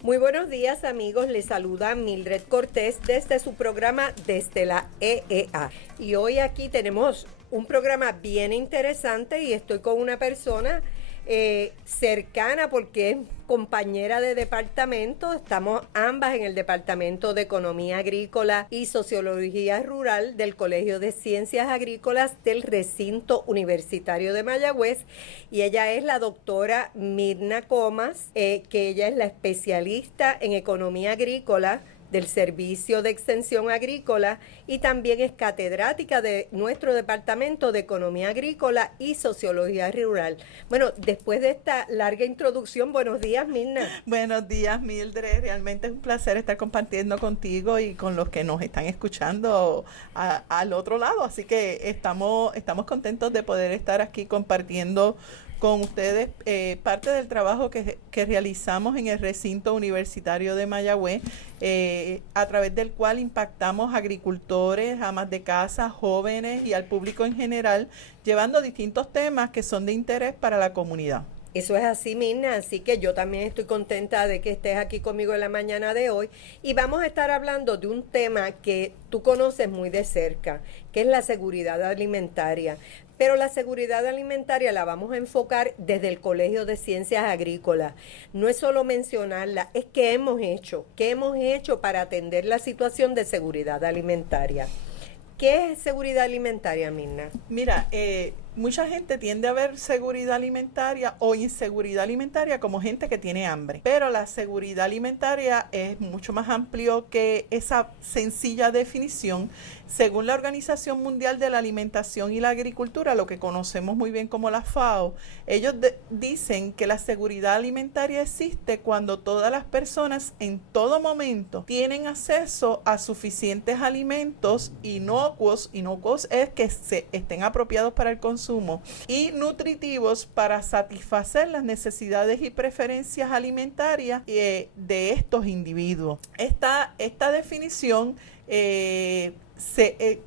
Muy buenos días, amigos, les saluda Mildred Cortés desde su programa Desde la EEA. Y hoy aquí tenemos un programa bien interesante y estoy con una persona cercana porque es compañera de departamento. Estamos ambas en el Departamento de Economía Agrícola y Sociología Rural del Colegio de Ciencias Agrícolas del Recinto Universitario de Mayagüez, y ella es la doctora Mirna Comas, que ella es la especialista en Economía Agrícola del Servicio de Extensión Agrícola y también es catedrática de nuestro Departamento de Economía Agrícola y Sociología Rural. Bueno, después de esta larga introducción, buenos días, Mirna. Buenos días, Mildred. Realmente es un placer estar compartiendo contigo y con los que nos están escuchando al otro lado. Así que estamos contentos de poder estar aquí compartiendo con ustedes parte del trabajo que realizamos en el recinto universitario de Mayagüez, a través del cual impactamos agricultores, amas de casa, jóvenes y al público en general, llevando distintos temas que son de interés para la comunidad. Eso es así, Mirna, así que yo también estoy contenta de que estés aquí conmigo en la mañana de hoy y vamos a estar hablando de un tema que tú conoces muy de cerca, que es la seguridad alimentaria. Pero la seguridad alimentaria la vamos a enfocar desde el Colegio de Ciencias Agrícolas. No es solo mencionarla, es qué hemos hecho para atender la situación de seguridad alimentaria. ¿Qué es seguridad alimentaria, Mirna? Mira, mucha gente tiende a ver seguridad alimentaria o inseguridad alimentaria como gente que tiene hambre, pero la seguridad alimentaria es mucho más amplio que esa sencilla definición. Según la Organización Mundial de la Alimentación y la Agricultura, lo que conocemos muy bien como la FAO, ellos dicen que la seguridad alimentaria existe cuando todas las personas en todo momento tienen acceso a suficientes alimentos inocuos es que estén apropiados para el consumo y nutritivos para satisfacer las necesidades y preferencias alimentarias de estos individuos. Esta definición se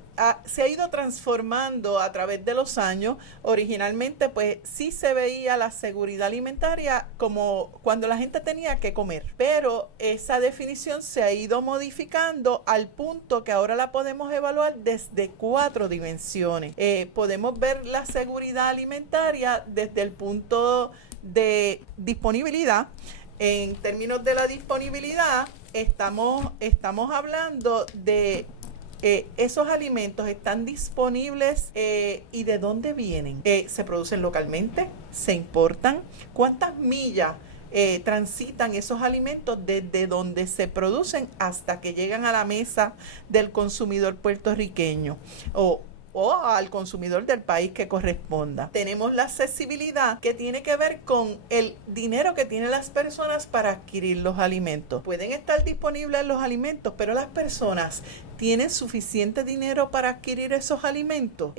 ha ido transformando a través de los años. Originalmente pues sí se veía la seguridad alimentaria como cuando la gente tenía que comer, pero esa definición se ha ido modificando al punto que ahora la podemos evaluar desde 4 dimensiones. Podemos ver la seguridad alimentaria desde el punto de disponibilidad. En términos de la disponibilidad, estamos hablando de esos alimentos están disponibles y de dónde vienen. ¿Se producen localmente? ¿Se importan? ¿Cuántas millas transitan esos alimentos desde donde se producen hasta que llegan a la mesa del consumidor puertorriqueño o al consumidor del país que corresponda? Tenemos la accesibilidad, que tiene que ver con el dinero que tienen las personas para adquirir los alimentos. Pueden estar disponibles los alimentos, pero las personas tienen suficiente dinero para adquirir esos alimentos,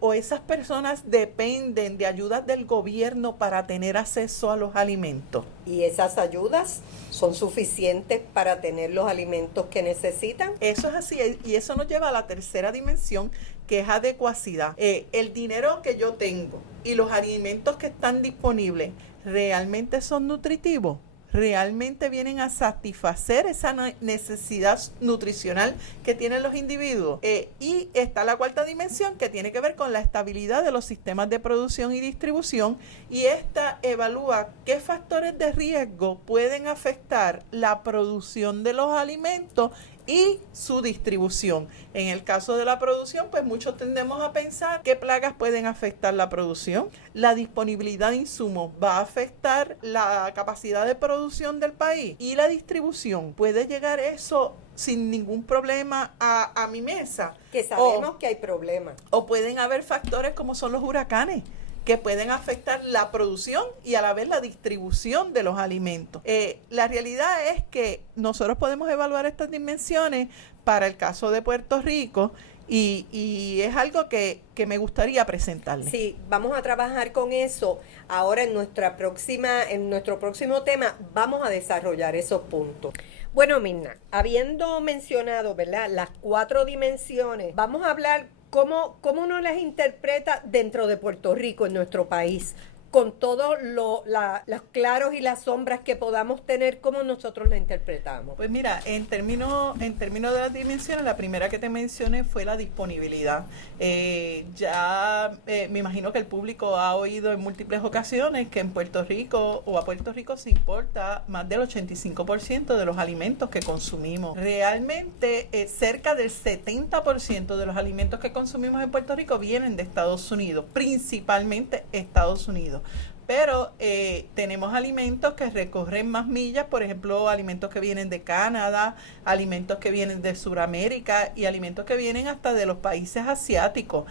o esas personas dependen de ayudas del gobierno para tener acceso a los alimentos. ¿Y esas ayudas son suficientes para tener los alimentos que necesitan? Eso es así, y eso nos lleva a la tercera dimensión, que es adecuacidad. El dinero que yo tengo y los alimentos que están disponibles, ¿realmente son nutritivos? ¿Realmente vienen a satisfacer esa necesidad nutricional que tienen los individuos? Y está la cuarta dimensión, que tiene que ver con la estabilidad de los sistemas de producción y distribución, y esta evalúa qué factores de riesgo pueden afectar la producción de los alimentos y su distribución. En el caso de la producción, pues muchos tendemos a pensar qué plagas pueden afectar la producción. La disponibilidad de insumos va a afectar la capacidad de producción del país, y la distribución, ¿puede llegar eso sin ningún problema a mi mesa? Que sabemos que hay problemas. O pueden haber factores como son los huracanes, que pueden afectar la producción y a la vez la distribución de los alimentos. La realidad es que nosotros podemos evaluar estas dimensiones para el caso de Puerto Rico, y es algo que me gustaría presentarle. Sí, vamos a trabajar con eso. Ahora en nuestro próximo tema vamos a desarrollar esos puntos. Bueno, Mirna, habiendo mencionado, ¿verdad?, las 4 dimensiones, vamos a hablar cómo uno las interpreta dentro de Puerto Rico, en nuestro país, con todos los claros y las sombras que podamos tener, cómo nosotros la interpretamos. Pues mira, en términos de las dimensiones, la primera que te mencioné fue la disponibilidad. Me imagino que el público ha oído en múltiples ocasiones que en Puerto Rico o a Puerto Rico se importa más del 85% de los alimentos que consumimos. Realmente cerca del 70% de los alimentos que consumimos en Puerto Rico vienen de Estados Unidos, principalmente Estados Unidos. Pero tenemos alimentos que recorren más millas, por ejemplo, alimentos que vienen de Canadá, alimentos que vienen de Sudamérica y alimentos que vienen hasta de los países asiáticos.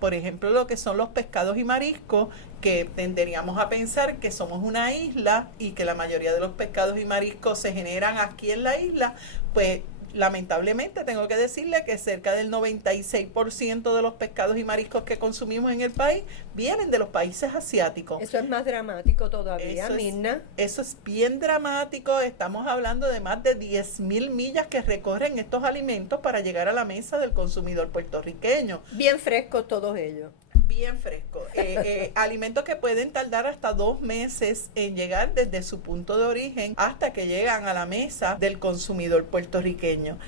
Por ejemplo, lo que son los pescados y mariscos, que tenderíamos a pensar que somos una isla y que la mayoría de los pescados y mariscos se generan aquí en la isla, pues lamentablemente tengo que decirle que cerca del 96% de los pescados y mariscos que consumimos en el país vienen de los países asiáticos. Eso es más dramático todavía, Mirna. Eso es bien dramático. Estamos hablando de más de 10,000 millas que recorren estos alimentos para llegar a la mesa del consumidor puertorriqueño. Bien frescos todos ellos. Bien fresco. Alimentos que pueden tardar hasta 2 meses en llegar desde su punto de origen hasta que llegan a la mesa del consumidor puertorriqueño.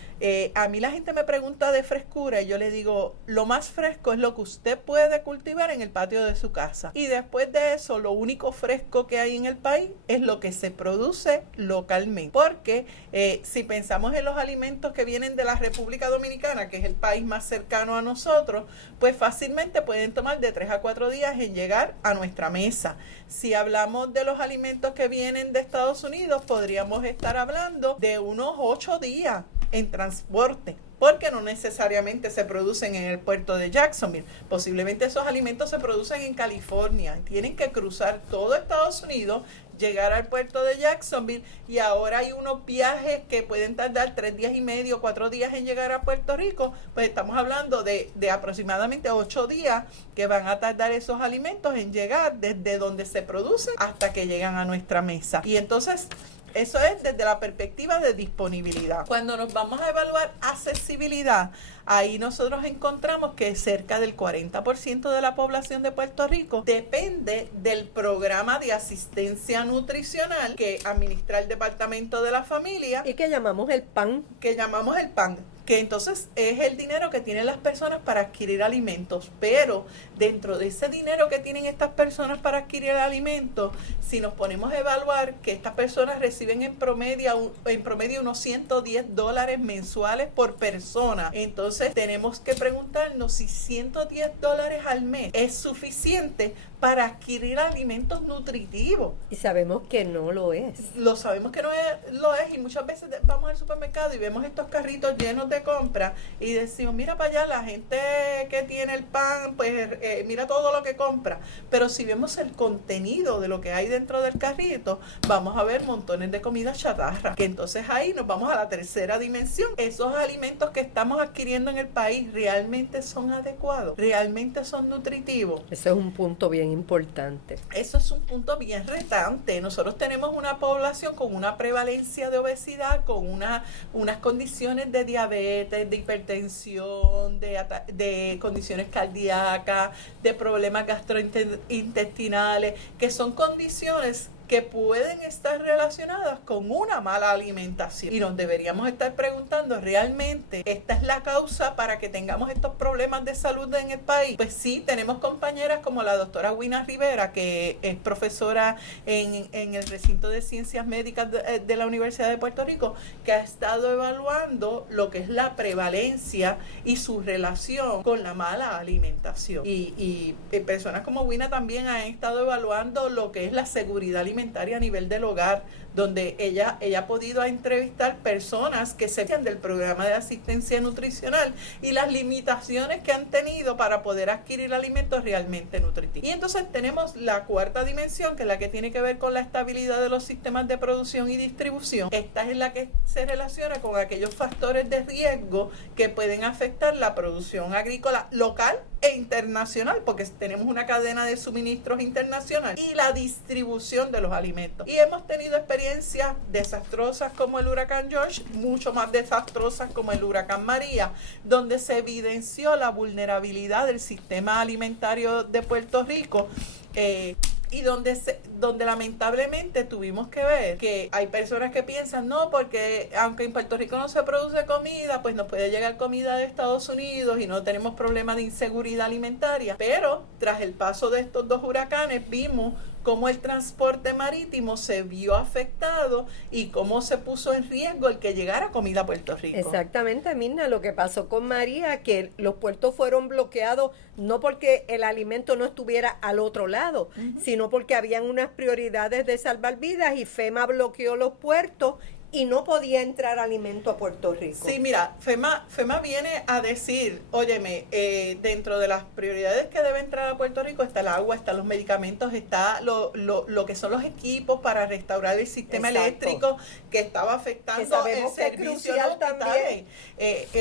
A mí la gente me pregunta de frescura y yo le digo, lo más fresco es lo que usted puede cultivar en el patio de su casa. Y después de eso, lo único fresco que hay en el país es lo que se produce localmente. Porque si pensamos en los alimentos que vienen de la República Dominicana, que es el país más cercano a nosotros, pues fácilmente pueden tomar de 3 a 4 días en llegar a nuestra mesa. Si hablamos de los alimentos que vienen de Estados Unidos, podríamos estar hablando de unos 8 días en transporte, porque no necesariamente se producen en el puerto de Jacksonville. Posiblemente esos alimentos se producen en California. Tienen que cruzar todo Estados Unidos, llegar al puerto de Jacksonville, y ahora hay unos viajes que pueden tardar 3 días y medio, 4 días en llegar a Puerto Rico. Pues estamos hablando de aproximadamente 8 días que van a tardar esos alimentos en llegar desde donde se producen hasta que llegan a nuestra mesa. Y entonces eso es desde la perspectiva de disponibilidad. Cuando nos vamos a evaluar accesibilidad, ahí nosotros encontramos que cerca del 40% de la población de Puerto Rico depende del programa de asistencia nutricional que administra el Departamento de la Familia. Y que llamamos el PAN. Que entonces es el dinero que tienen las personas para adquirir alimentos, pero dentro de ese dinero que tienen estas personas para adquirir alimentos, si nos ponemos a evaluar que estas personas reciben en promedio unos $110 mensuales por persona, entonces tenemos que preguntarnos si $110 al mes es suficiente para adquirir alimentos nutritivos. Y sabemos que no lo es. Lo sabemos que no lo es, y muchas veces vamos al supermercado y vemos estos carritos llenos de compras y decimos, mira para allá, la gente que tiene el pan, pues mira todo lo que compra. Pero si vemos el contenido de lo que hay dentro del carrito, vamos a ver montones de comida chatarra. Que entonces ahí nos vamos a la tercera dimensión. Esos alimentos que estamos adquiriendo en el país, ¿realmente son adecuados? ¿Realmente son nutritivos? Ese es un punto bien importante. Eso es un punto bien retante. Nosotros tenemos una población con una prevalencia de obesidad, con unas condiciones de diabetes, de hipertensión, de condiciones cardíacas, de problemas gastrointestinales, que son condiciones que pueden estar relacionadas con una mala alimentación. Y nos deberíamos estar preguntando, ¿realmente esta es la causa para que tengamos estos problemas de salud en el país? Pues sí, tenemos compañeras como la doctora Wina Rivera, que es profesora en el recinto de ciencias médicas de la Universidad de Puerto Rico, que ha estado evaluando lo que es la prevalencia y su relación con la mala alimentación. Y personas como Wina también han estado evaluando lo que es la seguridad alimentaria a nivel del hogar, donde ella ha podido entrevistar personas que se benefician del programa de asistencia nutricional y las limitaciones que han tenido para poder adquirir alimentos realmente nutritivos. Y entonces tenemos la cuarta dimensión, que es la que tiene que ver con la estabilidad de los sistemas de producción y distribución. Esta es la que se relaciona con aquellos factores de riesgo que pueden afectar la producción agrícola local e internacional, porque tenemos una cadena de suministros internacional, y la distribución de los alimentos. Y hemos tenido experiencias desastrosas como el huracán George, mucho más desastrosas como el huracán María, donde se evidenció la vulnerabilidad del sistema alimentario de Puerto Rico, y donde lamentablemente tuvimos que ver que hay personas que piensan, no, porque aunque en Puerto Rico no se produce comida, pues nos puede llegar comida de Estados Unidos y no tenemos problema de inseguridad alimentaria. Pero tras el paso de estos dos huracanes vimos cómo el transporte marítimo se vio afectado y cómo se puso en riesgo el que llegara comida a Puerto Rico. Exactamente, Mirna, lo que pasó con María, que los puertos fueron bloqueados no porque el alimento no estuviera al otro lado, sino porque habían unas prioridades de salvar vidas y FEMA bloqueó los puertos y no podía entrar alimento a Puerto Rico. Sí, mira, FEMA viene a decir, óyeme, dentro de las prioridades que debe entrar a Puerto Rico está el agua, están los medicamentos, está lo que son los equipos para restaurar el sistema eléctrico que estaba afectando el servicio en los hospitales.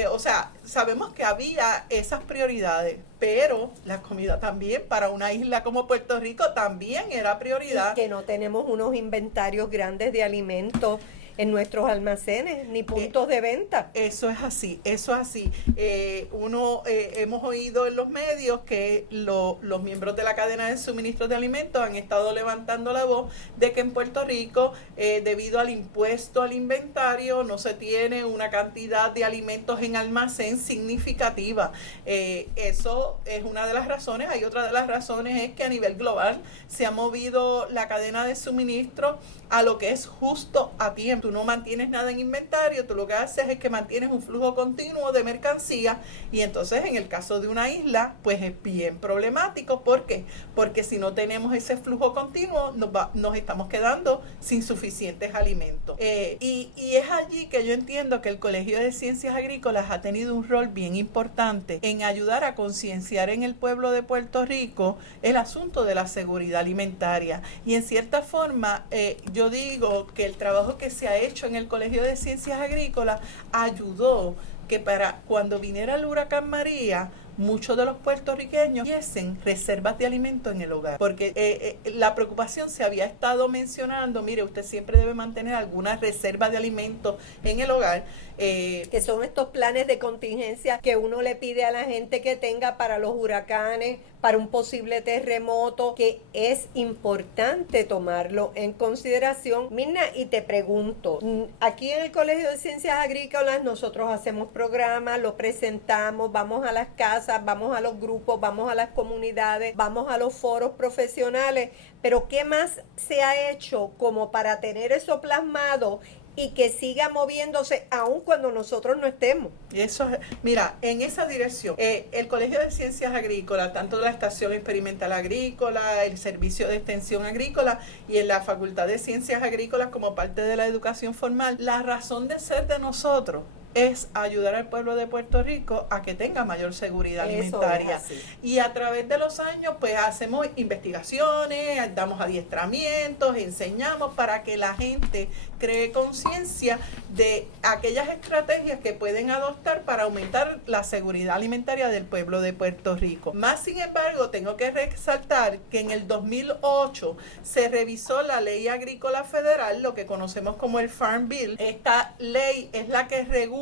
O sea, sabemos que había esas prioridades, pero la comida también para una isla como Puerto Rico también era prioridad. Y que no tenemos unos inventarios grandes de alimentos en nuestros almacenes, ni puntos de venta. Eso es así, eso es así. Hemos oído en los medios que los miembros de la cadena de suministros de alimentos han estado levantando la voz de que en Puerto Rico, debido al impuesto al inventario, no se tiene una cantidad de alimentos en almacén significativa. Eso es una de las razones. Hay otra de las razones es que a nivel global se ha movido la cadena de suministro a lo que es justo a tiempo. Tú no mantienes nada en inventario, tú lo que haces es que mantienes un flujo continuo de mercancía, y entonces en el caso de una isla pues es bien problemático. ¿Por qué? Porque si no tenemos ese flujo continuo nos estamos quedando sin suficientes alimentos, y es allí que yo entiendo que el Colegio de Ciencias Agrícolas ha tenido un rol bien importante en ayudar a concienciar en el pueblo de Puerto Rico el asunto de la seguridad alimentaria. Y en cierta forma yo digo que el trabajo que se ha hecho en el Colegio de Ciencias Agrícolas ayudó que para cuando viniera el huracán María, muchos de los puertorriqueños tuviesen reservas de alimentos en el hogar, porque la preocupación se había estado mencionando, mire, usted siempre debe mantener alguna reserva de alimentos en el hogar. Que son estos planes de contingencia que uno le pide a la gente que tenga para los huracanes, para un posible terremoto, que es importante tomarlo en consideración. Mirna, y te pregunto, aquí en el Colegio de Ciencias Agrícolas nosotros hacemos programas, los presentamos, vamos a las casas, vamos a los grupos, vamos a las comunidades, vamos a los foros profesionales, pero ¿qué más se ha hecho como para tener eso plasmado y que siga moviéndose aun cuando nosotros no estemos? Eso, mira, en esa dirección, el Colegio de Ciencias Agrícolas, tanto la Estación Experimental Agrícola, el Servicio de Extensión Agrícola y en la Facultad de Ciencias Agrícolas como parte de la educación formal, la razón de ser de nosotros es ayudar al pueblo de Puerto Rico a que tenga mayor seguridad alimentaria. Y a través de los años pues hacemos investigaciones, damos adiestramientos, enseñamos para que la gente cree conciencia de aquellas estrategias que pueden adoptar para aumentar la seguridad alimentaria del pueblo de Puerto Rico. Más sin embargo, tengo que resaltar que en el 2008 se revisó la Ley Agrícola Federal, lo que conocemos como el Farm Bill. Esta ley es la que regula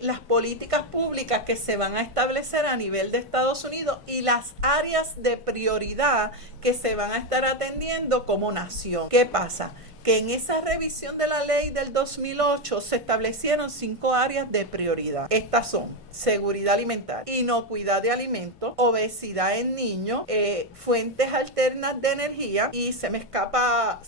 las políticas públicas que se van a establecer a nivel de Estados Unidos y las áreas de prioridad que se van a estar atendiendo como nación. ¿Qué pasa? Que en esa revisión de la ley del 2008 se establecieron 5 áreas de prioridad. Estas son seguridad alimentaria, inocuidad de alimentos, obesidad en niños, fuentes alternas de energía, y se me escapa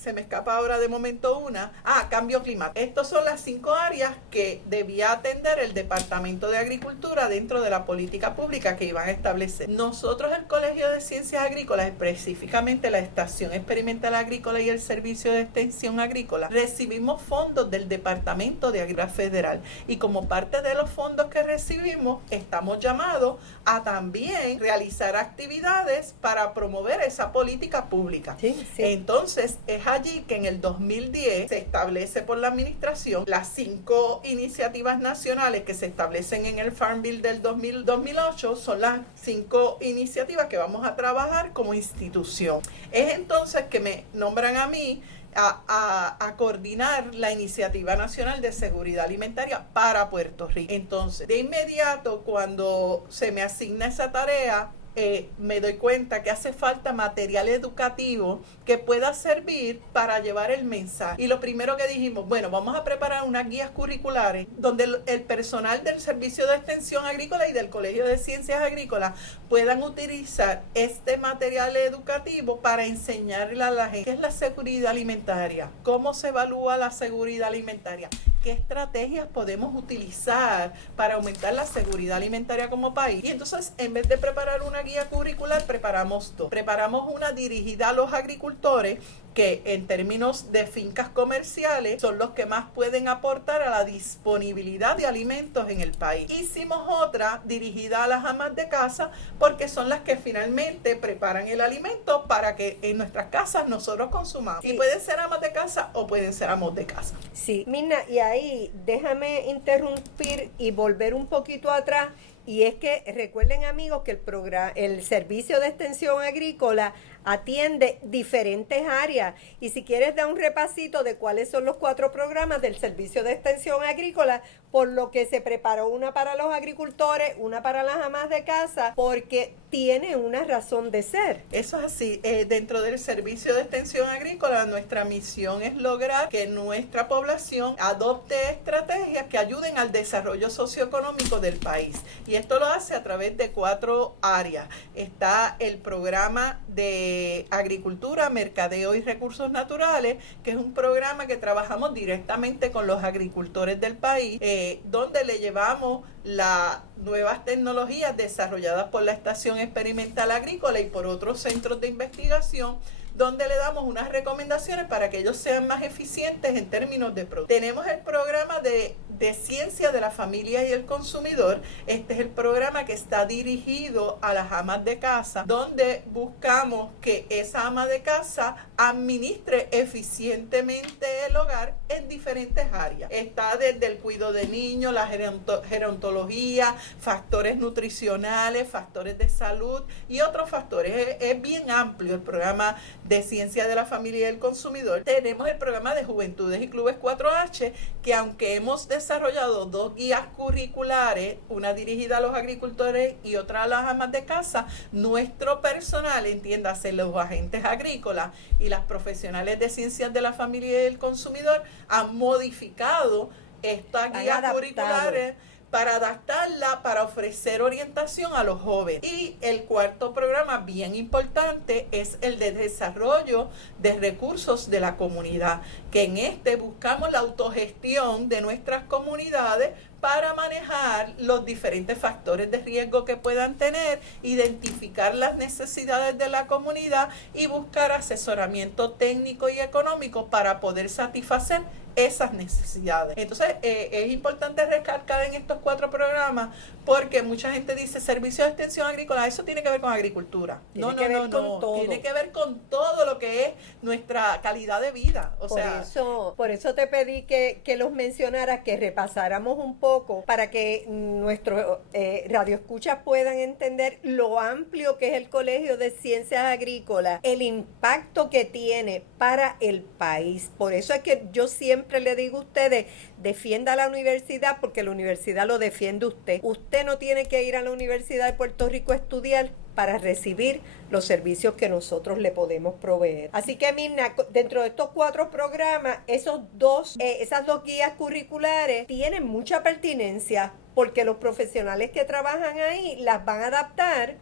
ahora de momento una, cambio climático. Estas son las 5 áreas que debía atender el Departamento de Agricultura dentro de la política pública que iban a establecer. Nosotros, el Colegio de Ciencias Agrícolas, específicamente la Estación Experimental Agrícola y el Servicio de Extensión extensión agrícola, recibimos fondos del Departamento de Agricultura Federal y como parte de los fondos que recibimos, estamos llamados a también realizar actividades para promover esa política pública. Sí. Entonces, es allí que en el 2010 se establece por la administración las 5 iniciativas nacionales que se establecen en el Farm Bill del 2008, son las 5 iniciativas que vamos a trabajar como institución. Es entonces que me nombran a mí a coordinar la Iniciativa Nacional de Seguridad Alimentaria para Puerto Rico. Entonces, de inmediato, cuando se me asigna esa tarea, me doy cuenta que hace falta material educativo que pueda servir para llevar el mensaje. Y lo primero que dijimos, bueno, vamos a preparar unas guías curriculares donde el personal del Servicio de Extensión Agrícola y del Colegio de Ciencias Agrícolas puedan utilizar este material educativo para enseñarle a la gente qué es la seguridad alimentaria, cómo se evalúa la seguridad alimentaria, qué estrategias podemos utilizar para aumentar la seguridad alimentaria como país. Y entonces, en vez de preparar una guía curricular, preparamos dos. Preparamos una dirigida a los agricultores, que en términos de fincas comerciales son los que más pueden aportar a la disponibilidad de alimentos en el país. Hicimos otra dirigida a las amas de casa, porque son las que finalmente preparan el alimento para que en nuestras casas nosotros consumamos. Sí. Y pueden ser amas de casa o pueden ser amos de casa. Sí, Mirna, y ahí déjame interrumpir y volver un poquito atrás. Y es que recuerden, amigos, que el Servicio de Extensión Agrícola atiende diferentes áreas. Y si quieres dar un repasito de cuáles son los 4 programas del Servicio de Extensión Agrícola, por lo que se preparó una para los agricultores, una para las amas de casa, porque tiene una razón de ser. Eso es así. Dentro del Servicio de Extensión Agrícola, nuestra misión es lograr que nuestra población adopte estrategias que ayuden al desarrollo socioeconómico del país. Y esto lo hace a través de 4 áreas. Está el programa de agricultura, mercadeo y recursos naturales, que es un programa que trabajamos directamente con los agricultores del país, donde le llevamos las nuevas tecnologías desarrolladas por la Estación Experimental Agrícola y por otros centros de investigación, donde le damos unas recomendaciones para que ellos sean más eficientes en términos de producto. Tenemos el programa de ciencia de la familia y el consumidor. Este es el programa que está dirigido a las amas de casa, donde buscamos que esa ama de casa administre eficientemente el hogar en diferentes áreas. Está desde el cuidado de niños, la gerontología, factores nutricionales, factores de salud y otros factores. Es bien amplio el programa de ciencia de la familia y el consumidor. Tenemos el programa de juventudes y clubes 4H, que aunque hemos desarrollado 2 guías curriculares, una dirigida a los agricultores y otra a las amas de casa, nuestro personal, entiéndase los agentes agrícolas y las profesionales de ciencias de la familia y el consumidor, han modificado estas guías curriculares para adaptarla, para ofrecer orientación a los jóvenes. Y el 4º programa, bien importante, es el de desarrollo de recursos de la comunidad, que en este buscamos la autogestión de nuestras comunidades para manejar los diferentes factores de riesgo que puedan tener, identificar las necesidades de la comunidad y buscar asesoramiento técnico y económico para poder satisfacer esas necesidades. Entonces, es importante recalcar en estos 4 programas, porque mucha gente dice Servicio de Extensión Agrícola, eso tiene que ver con agricultura. No, tiene que ver con todo lo que es nuestra calidad de vida. Por eso te pedí que los mencionaras, que repasáramos un poco para que nuestros radioescuchas puedan entender lo amplio que es el Colegio de Ciencias Agrícolas, el impacto que tiene para el país. Por eso es que yo siempre le digo a ustedes, defienda la universidad, porque la universidad lo defiende usted. Usted no tiene que ir a la Universidad de Puerto Rico a estudiar para recibir los servicios que nosotros le podemos proveer. Así que, Mirna, dentro de estos 4 programas, esas 2 guías curriculares tienen mucha pertinencia, porque los profesionales que trabajan ahí las van a adaptar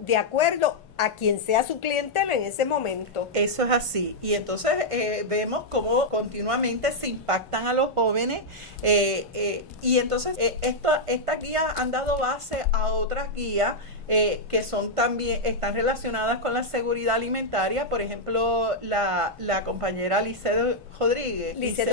de acuerdo a quien sea su clientela en ese momento. Eso es así. Y entonces vemos cómo continuamente se impactan a los jóvenes y entonces estas guías han dado base a otras guías que son también, están relacionadas con la seguridad alimentaria. Por ejemplo, la compañera Lisset Rodríguez. Lisset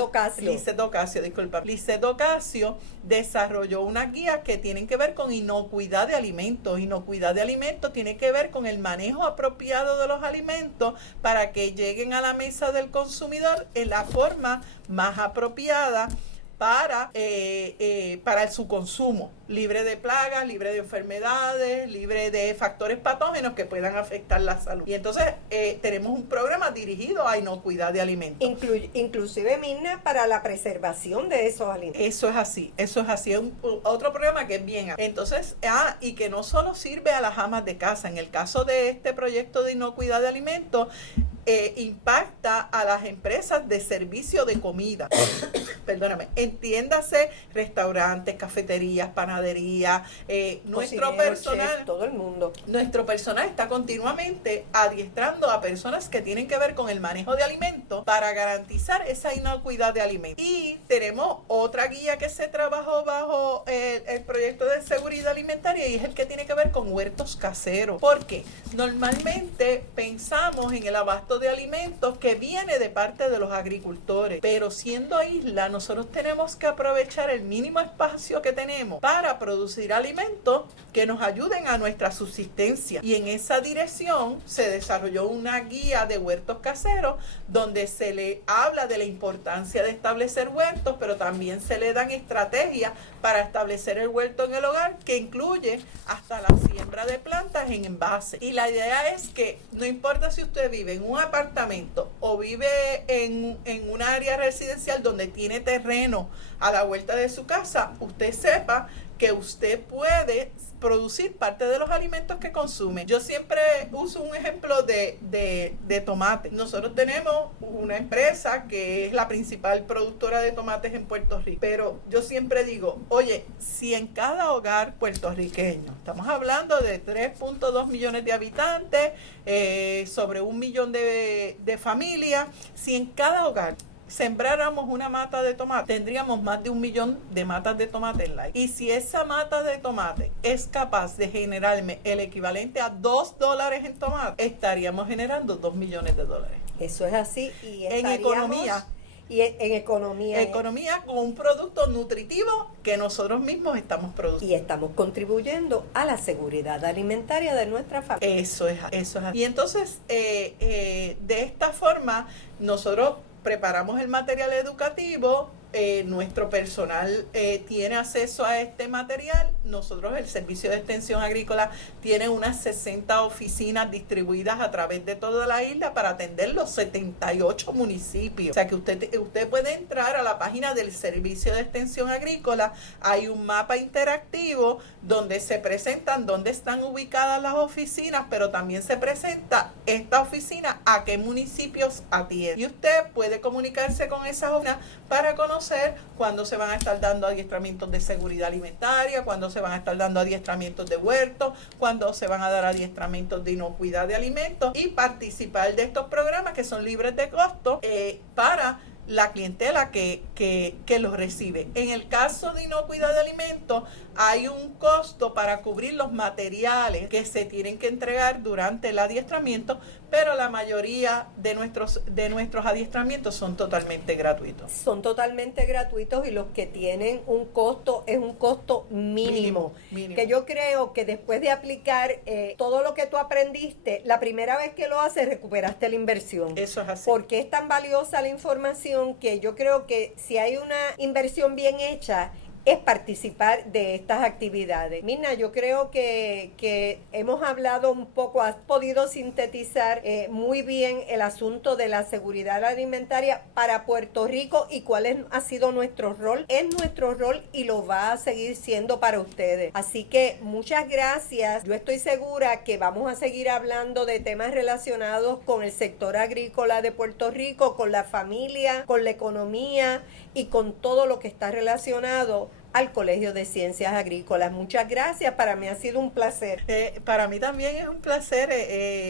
Ocasio desarrolló unas guías que tienen que ver con inocuidad de alimentos. Inocuidad de alimentos tiene que ver con el manejo apropiado de los alimentos para que lleguen a la mesa del consumidor en la forma más apropiada para su consumo, libre de plagas, libre de enfermedades, libre de factores patógenos que puedan afectar la salud. Y entonces tenemos un programa dirigido a inocuidad de alimentos. Inclusive, Mirna, para la preservación de esos alimentos. Eso es así. Es otro programa que es bien. Entonces, y que no solo sirve a las amas de casa. En el caso de este proyecto de inocuidad de alimentos, impacta a las empresas de servicio de comida. Perdóname, entiéndase restaurantes, cafeterías, panaderías, nuestro personal, chef, todo el mundo. Nuestro personal está continuamente adiestrando a personas que tienen que ver con el manejo de alimentos para garantizar esa inocuidad de alimentos. Y tenemos otra guía que se trabajó bajo el proyecto de seguridad alimentaria, y es el que tiene que ver con huertos caseros. Porque normalmente pensamos en el abasto de alimentos que viene de parte de los agricultores, pero siendo isla nosotros tenemos que aprovechar el mínimo espacio que tenemos para producir alimentos que nos ayuden a nuestra subsistencia, y en esa dirección se desarrolló una guía de huertos caseros donde se le habla de la importancia de establecer huertos, pero también se le dan estrategias para establecer el huerto en el hogar, que incluye hasta la siembra de plantas en envase. Y la idea es que no importa si usted vive en un apartamento o vive en un área residencial donde tiene terreno a la vuelta de su casa, usted sepa que usted puede producir parte de los alimentos que consume. Yo siempre uso un ejemplo de tomate. Nosotros tenemos una empresa que es la principal productora de tomates en Puerto Rico, pero yo siempre digo, oye, si en cada hogar puertorriqueño, estamos hablando de 3.2 millones de habitantes, sobre 1 millón de familias, si en cada hogar sembráramos una mata de tomate, tendríamos más de 1 millón de matas de tomate en la isla. Y si esa mata de tomate es capaz de generarme el equivalente a $2 en tomate, estaríamos generando $2 millones. Eso es así. Y en economía. Y en economía. Economía con un producto nutritivo que nosotros mismos estamos produciendo. Y estamos contribuyendo a la seguridad alimentaria de nuestra familia. Eso es así. Y entonces, de esta forma, nosotros preparamos el material educativo, nuestro personal tiene acceso a este material. Nosotros, el Servicio de Extensión Agrícola, tiene unas 60 oficinas distribuidas a través de toda la isla para atender los 78 municipios. O sea que usted puede entrar a la página del Servicio de Extensión Agrícola. Hay un mapa interactivo donde se presentan dónde están ubicadas las oficinas, pero también se presenta esta oficina a qué municipios atiende. Y usted puede comunicarse con esas oficinas para conocer cuándo se van a estar dando adiestramientos de seguridad alimentaria, cuándo se van a estar dando adiestramientos de huertos, cuándo se van a dar adiestramientos de inocuidad de alimentos, y participar de estos programas que son libres de costo para la clientela que los recibe. En el caso de inocuidad de alimentos, hay un costo para cubrir los materiales que se tienen que entregar durante el adiestramiento, pero la mayoría de nuestros adiestramientos son totalmente gratuitos. Son totalmente gratuitos, y los que tienen un costo es un costo mínimo. Que yo creo que después de aplicar todo lo que tú aprendiste, la primera vez que lo haces recuperaste la inversión. Eso es así. Porque es tan valiosa la información que yo creo que si hay una inversión bien hecha, es participar de estas actividades. Mirna, yo creo que hemos hablado un poco, has podido sintetizar muy bien el asunto de la seguridad alimentaria para Puerto Rico y cuál ha sido nuestro rol. Es nuestro rol y lo va a seguir siendo para ustedes. Así que muchas gracias. Yo estoy segura que vamos a seguir hablando de temas relacionados con el sector agrícola de Puerto Rico, con la familia, con la economía y con todo lo que está relacionado al Colegio de Ciencias Agrícolas. Muchas gracias, para mí ha sido un placer. Para mí también es un placer.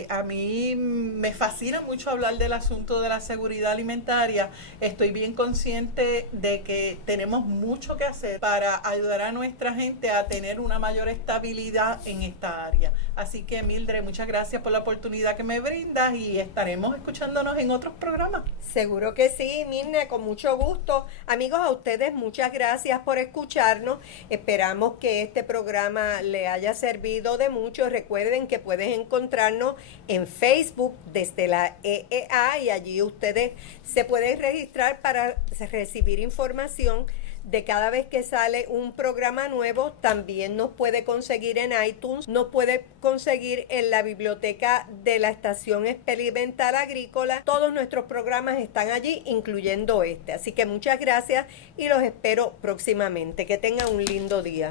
A mí me fascina mucho hablar del asunto de la seguridad alimentaria. Estoy bien consciente de que tenemos mucho que hacer para ayudar a nuestra gente a tener una mayor estabilidad en esta área. Así que, Mildred, muchas gracias por la oportunidad que me brindas y estaremos escuchándonos en otros programas. Seguro que sí, Mirna, con mucho gusto. Amigos, a ustedes muchas gracias por escucharnos. Esperamos que este programa le haya servido de mucho. Recuerden que pueden encontrarnos en Facebook desde la EEA y allí ustedes se pueden registrar para recibir información de cada vez que sale un programa nuevo. También nos puede conseguir en iTunes, nos puede conseguir en la biblioteca de la Estación Experimental Agrícola. Todos nuestros programas están allí, incluyendo este. Así que muchas gracias y los espero próximamente. Que tengan un lindo día.